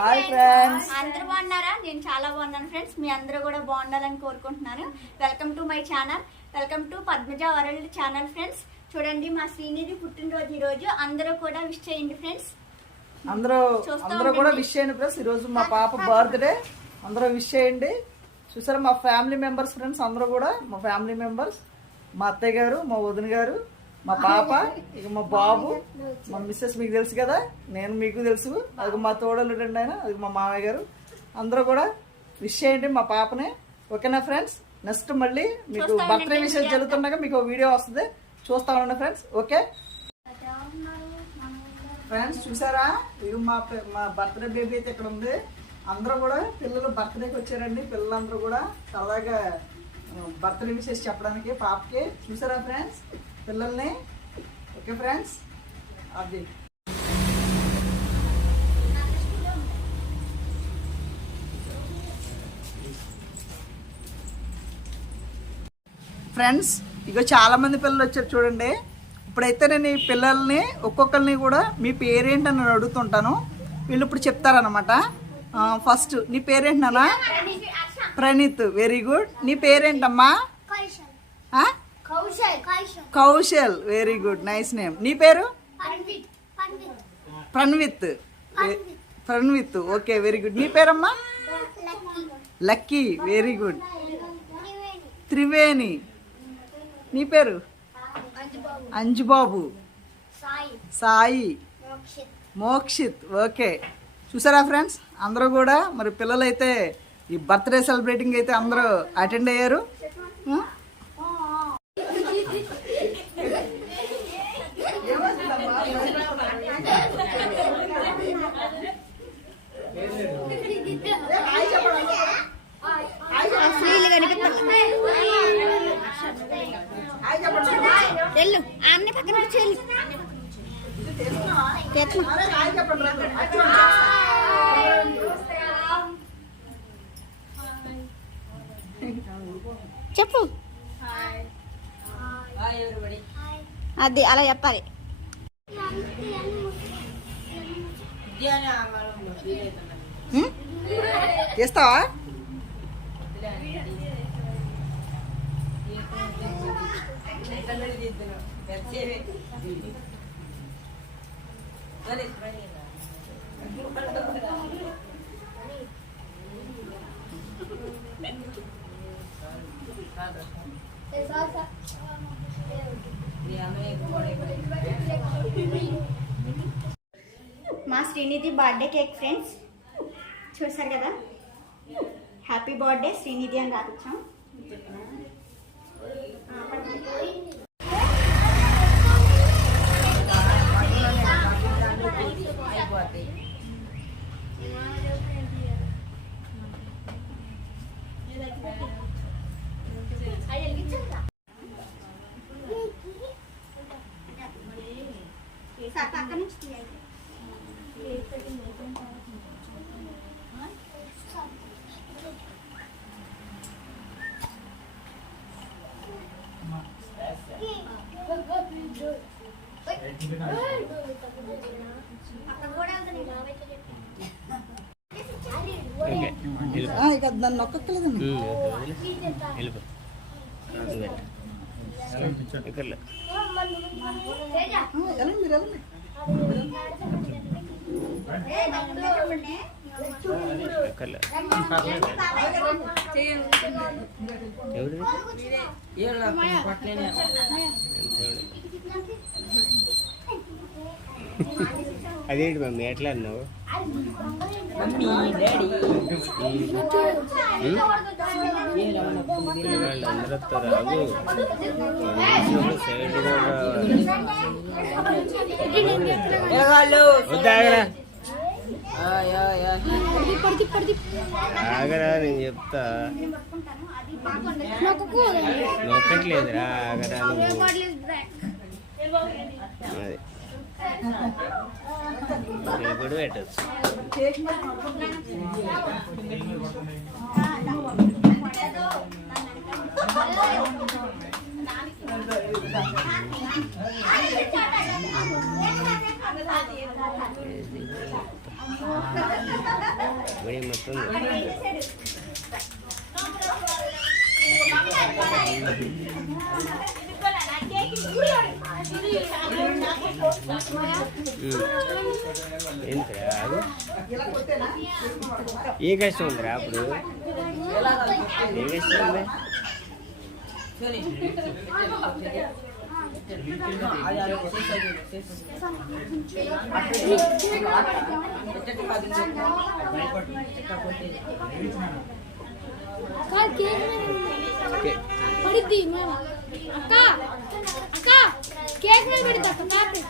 Hi friends, అందరూ బాగున్నారా? నేను చాలా బాగున్నాను ఫ్రెండ్స్. మీ అందరూ కూడా బాగుండాలని కోరుకుంటున్నాను. Welcome to my channel, welcome to Padmaja world channel friends. చూడండి, మా శ్రీనిధి పుట్టినరోజు ఈ రోజు. అందరూ కూడా విష్ చేయండి ఫ్రెండ్స్. అందరూ కూడా విష్ చేయండి ఫ్రెండ్స్. ఈ రోజు మా పాప బర్త్డే, అందరూ విష్ చేయండి. చూసారా మా ఫ్యామిలీ మెంబర్స్ ఫ్రెండ్స్, అందరూ కూడా మా ఫ్యామిలీ మెంబర్స్. మా అత్తయ్య గారు, మా వదిన గారు, మా పాప, ఇక మా బాబు, మా మిస్సెస్ మీకు తెలుసు కదా, నేను మీకు తెలుసు. అది మా తోడలుండి ఆయన, అది మా మామయ్య గారు. అందరూ కూడా విష్ చేయండి మా పాపని. ఓకేనా ఫ్రెండ్స్? నెక్స్ట్ మళ్ళీ మీకు బర్త్డే విషయాలు జరుగుతుండగా మీకు వీడియో వస్తుంది, చూస్తా ఉండండి ఫ్రెండ్స్. ఓకే ఫ్రెండ్స్, చూసారా ఇక మా బర్త్డే బేబీ అయితే ఇక్కడ ఉంది. అందరూ కూడా పిల్లలు బర్త్డేకి వచ్చారండి. పిల్లలందరూ కూడా సరదాగా బర్త్డే విషెస్ చెప్పడానికి పాపకి. చూసారా ఫ్రెండ్స్ పిల్లల్ని? ఓకే ఫ్రెండ్స్, అది ఫ్రెండ్స్ ఇగో చాలా మంది పిల్లలు వచ్చారు చూడండి. ఇప్పుడైతే నేను ఈ పిల్లల్ని ఒక్కొక్కరిని కూడా మీ పేరేంటని నేను అడుగుతుంటాను. వీళ్ళు ఇప్పుడు చెప్తారనమాట. ఫస్ట్ నీ పేరేంటి నాన్న? ప్రణీత్. Very good. నీ పేరేంటమ్మా? Kaushal. Very good, nice name. నీ పేరు? Pranavith. Pranavith. Okay, very good. నీ పేరమ్మా? లక్కీ. Very good. త్రివేణి. నీ పేరు? అంజుబాబు. సాయి. మోక్షిత్. ఓకే, చూసారా ఫ్రెండ్స్ అందరూ కూడా మరి పిల్లలైతే ఈ బర్త్డే సెలబ్రేటింగ్ అయితే అందరూ అటెండ్ అయ్యారు. ఆమె పక్కన చెప్పు. అది అలా చెప్పాలి. చేస్తావా? మా శ్రీనిధి బర్త్డే కేక్ ఫ్రెండ్స్, చూసారు కదా. హ్యాపీ బర్త్డే శ్రీనిధి అని రాపించాం. పక్క నుంచి తీయాలి. ఇక దాన్ని నొక్కలేదు. మీరు వెళ్ళండి. అదేంటి మమ్మీ ఎట్లా అన్నావు? అందరూ వస్తారు. ఆగరా, నేను చెప్తా. నొక్కట్లేదురా, ఆగరా. అది కూడా పెట్టచ్చు. గుడి మొత్తం ఏంటిరా ఆగు. ఏ కష్టం ఉందిరా అప్పుడు ఏం కష్టం ఉంది పడిద్ది అక్క అక్క కేక్ మీద పెడతా కాపీ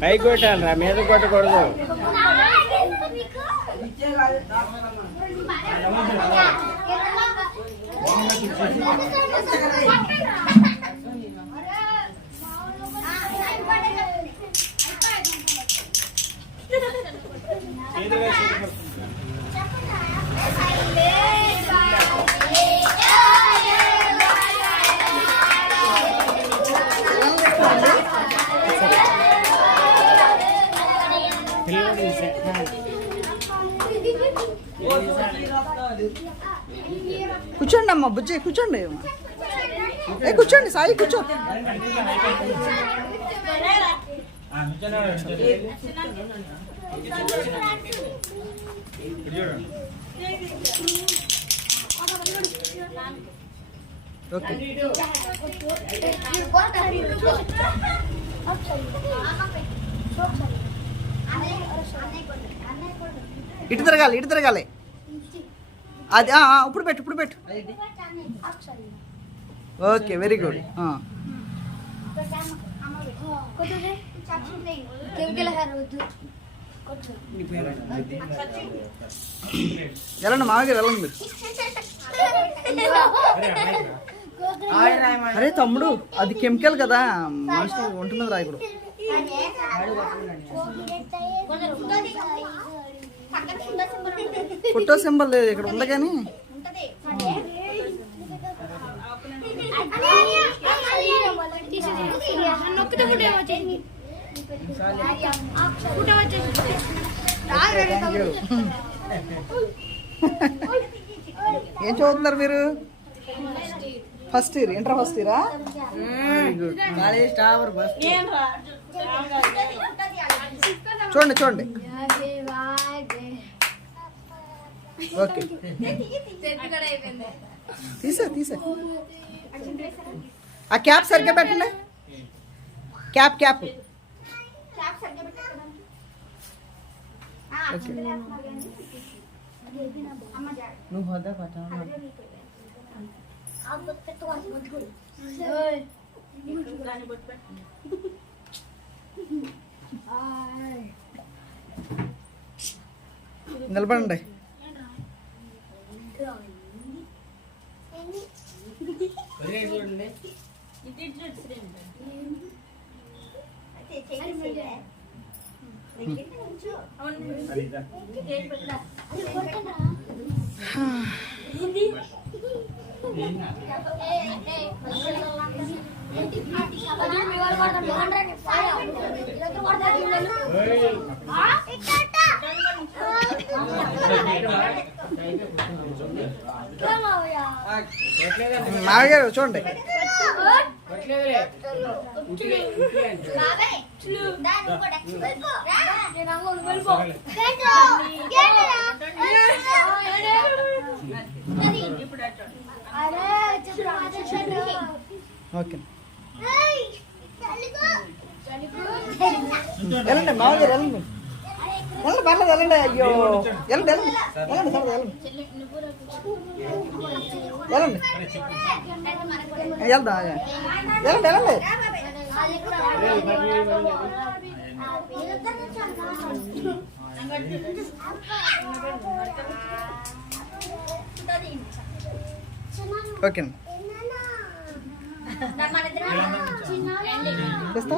పైకి కొట్టాలరా మీద కొట్టకూడదు కూర్చోండి అమ్మ బుజ్జి కూర్చోండి ఏ కూర్చోండి సాయి కూర్చో ఓకే ఇటు తిరగాలి అది ఇప్పుడు పెట్టు ఓకే వెరీ గుడ్ వెళ్ళండి మామగారు వెళ్ళండి మీరు అరే తమ్ముడు అది కెమికల్ కదా మనిషి ఒంటి మీద రాయకూడదు ఫోటో సింబల్ లేదు ఇక్కడ ఉంది కానీ ఏం చదువుతున్నారు మీరు ఫస్ట్ ఇయర్ ఇంటర్ ఫస్ట్ ఇయరా చూడండి ఓకే తీసా ఆ క్యాప్ సరిగ్గా పెట్టండి క్యాప్ నువ్వు హోదా పట్టా నిలబడండి మామగారు చూడండి. ఓకే వెళ్ళండి మామగారు, వెళ్ళండి వెళ్ళండి, పర్లేదు వెళ్ళండి. అయ్యో వెళ్ళండి వెళ్ళండి వెళ్ళండి సార్ వెళ్ళండి వెళ్ళండి వెళ్దాం వెళ్ళండి వెళ్ళండి. ఓకే తెస్తా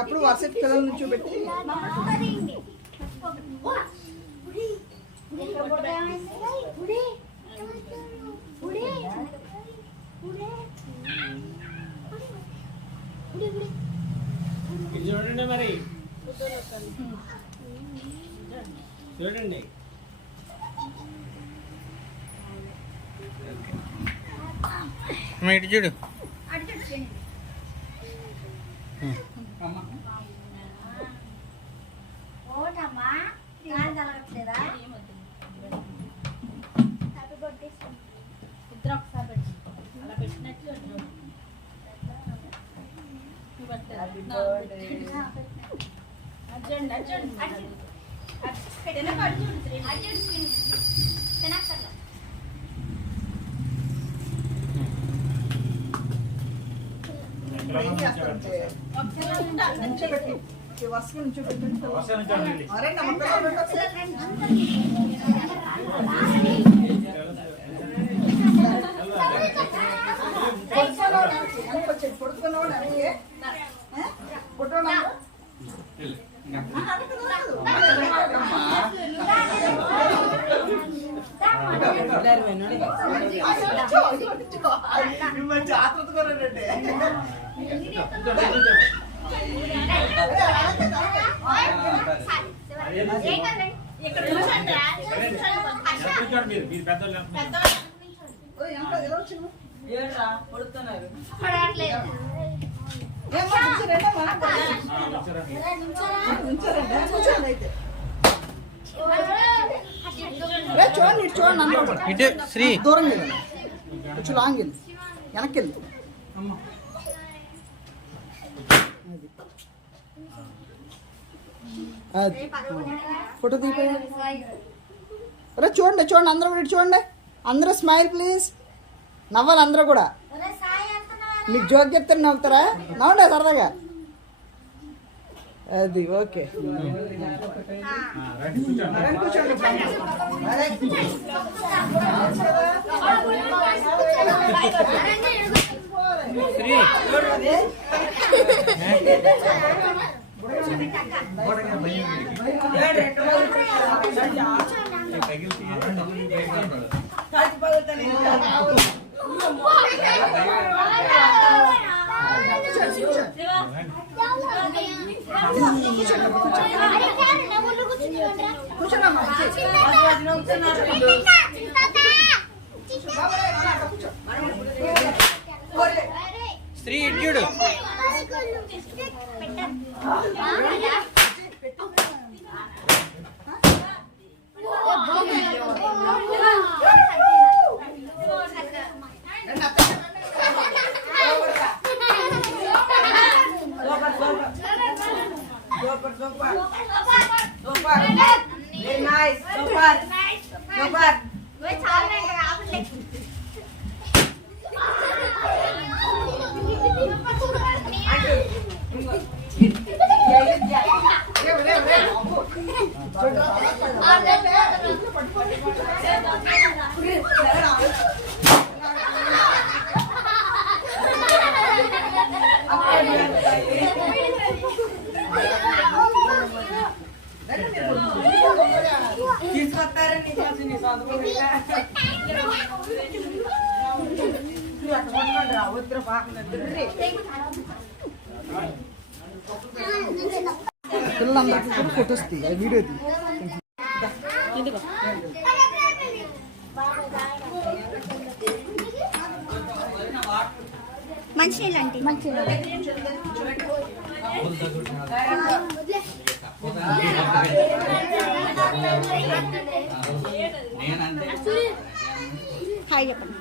అప్పుడు వర్షపు పిల్లల నుంచి పెట్టి చూడండి మరి చూడండి. ఇటు చూడు. నుంచోబెట్టి వరుసగా నుంచోబెట్టి అరే నమ్మ కొడుకున్నవాడు అడిగే పుట్టిన ఆతృతకోరండి. చూడండి ఇటు చూడండి అందరూ ఇటు శ్రీ దూరం వెళ్ళండి, కొంచెం లాంగ్ వెళ్ళి వెనక్కి వెళ్ళి అది ఫోటో తీపే. చూడండి చూడండి అందరూ కూడా ఇటు చూడండి, అందరూ స్మైల్ ప్లీజ్. నవ్వాలి అందరూ కూడా. మీకు జోక్ చెప్తే నవ్వుతారా? నవ్వండి సరదాగా. అది ఓకే. శ్రీ ఇడ్యుడు పిల్లలందరూ ఫొటోస్ తీ వీడియో తీ మంచి నీళ్ళండి హాయ్ చెప్పండి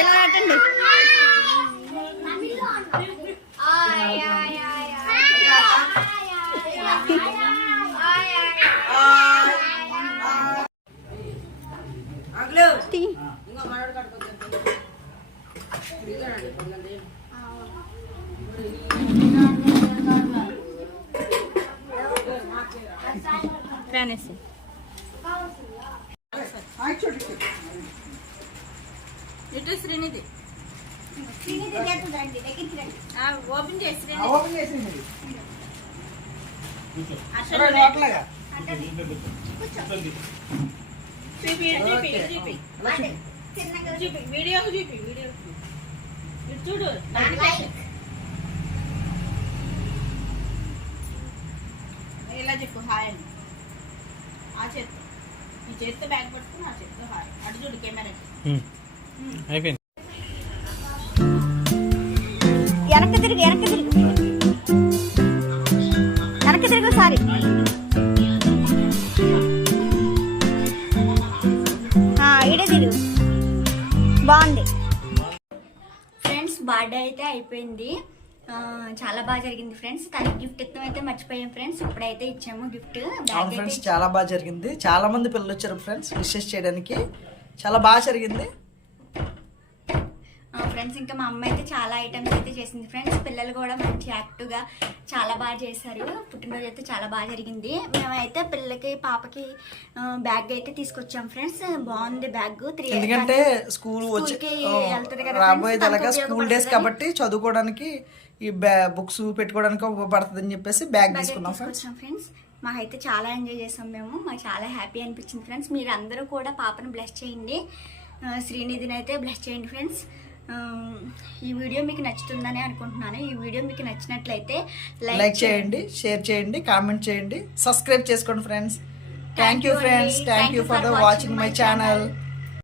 ఎలా ఆటండి ఫ్యానేసి ఇటు శ్రీనిధి ఓపెన్ చేసి ఓపెన్ చేసింది వీడియో చూపి ఇటు చూడు ఇలా చెప్పు హాయ్ అని ఆ చేత్తో ఈ చేత్తో బ్యాగ్ పట్టుకుని ఆ చేత్తో హాయ్ అటు చూడు కెమెరాకి అయిపోయింది. వెనక్కి తిరిగి సారి ఇడే తిరుగు బాగుంది ఫ్రెండ్స్. బర్త్డే అయితే అయిపోయింది, చాలా బాగా జరిగింది ఫ్రెండ్స్. తనకి గిఫ్ట్ ఇస్తాం అయితే మర్చిపోయాం ఫ్రెండ్స్, ఇప్పుడైతే ఇచ్చాము గిఫ్ట్. అవును ఫ్రెండ్స్, చాలా బాగా జరిగింది. చాలా మంది పిల్లలు వచ్చారు ఫ్రెండ్స్ విషెస్ చేయడానికి, చాలా బాగా జరిగింది ఫ్రెండ్స్. ఇంకా మా అమ్మ అయితే చాలా ఐటమ్స్ అయితే చేసింది ఫ్రెండ్స్. పిల్లలు కూడా మంచి యాక్టివ్గా చాలా బాగా చేశారు. పుట్టినరోజు అయితే చాలా బాగా జరిగింది. మేమైతే పిల్లలకి పాపకి బ్యాగ్ అయితే తీసుకొచ్చాం ఫ్రెండ్స్. బాగుంది బ్యాగ్. ఎందుకంటే స్కూల్ వచ్చి రాబోయేది అలాగా స్కూల్ డేస్ కాబట్టి చదువుకోవడానికి ఈ బుక్స్ పెట్టుకోవడానికి ఉపయోగపడుతుంది అని చెప్పేసి బ్యాగ్ తీసుకున్నాం ఫ్రెండ్స్. మాకైతే చాలా ఎంజాయ్ చేసాం మేము, మాకు చాలా హ్యాపీ అనిపించింది ఫ్రెండ్స్. మీరు అందరూ కూడా పాపను బ్లెస్ చేయండి, శ్రీనిధిని అయితే బ్లెస్ చేయండి ఫ్రెండ్స్. ఈ వీడియో మీకు నచ్చుతుందని అనుకుంటున్నాను. ఈ వీడియో మీకు నచ్చినట్లయితే లైక్ చేయండి, షేర్ చేయండి, కామెంట్ చేయండి, సబ్స్క్రైబ్ చేసుకోండి friends. Thank you friends, thank you for the watching my channel.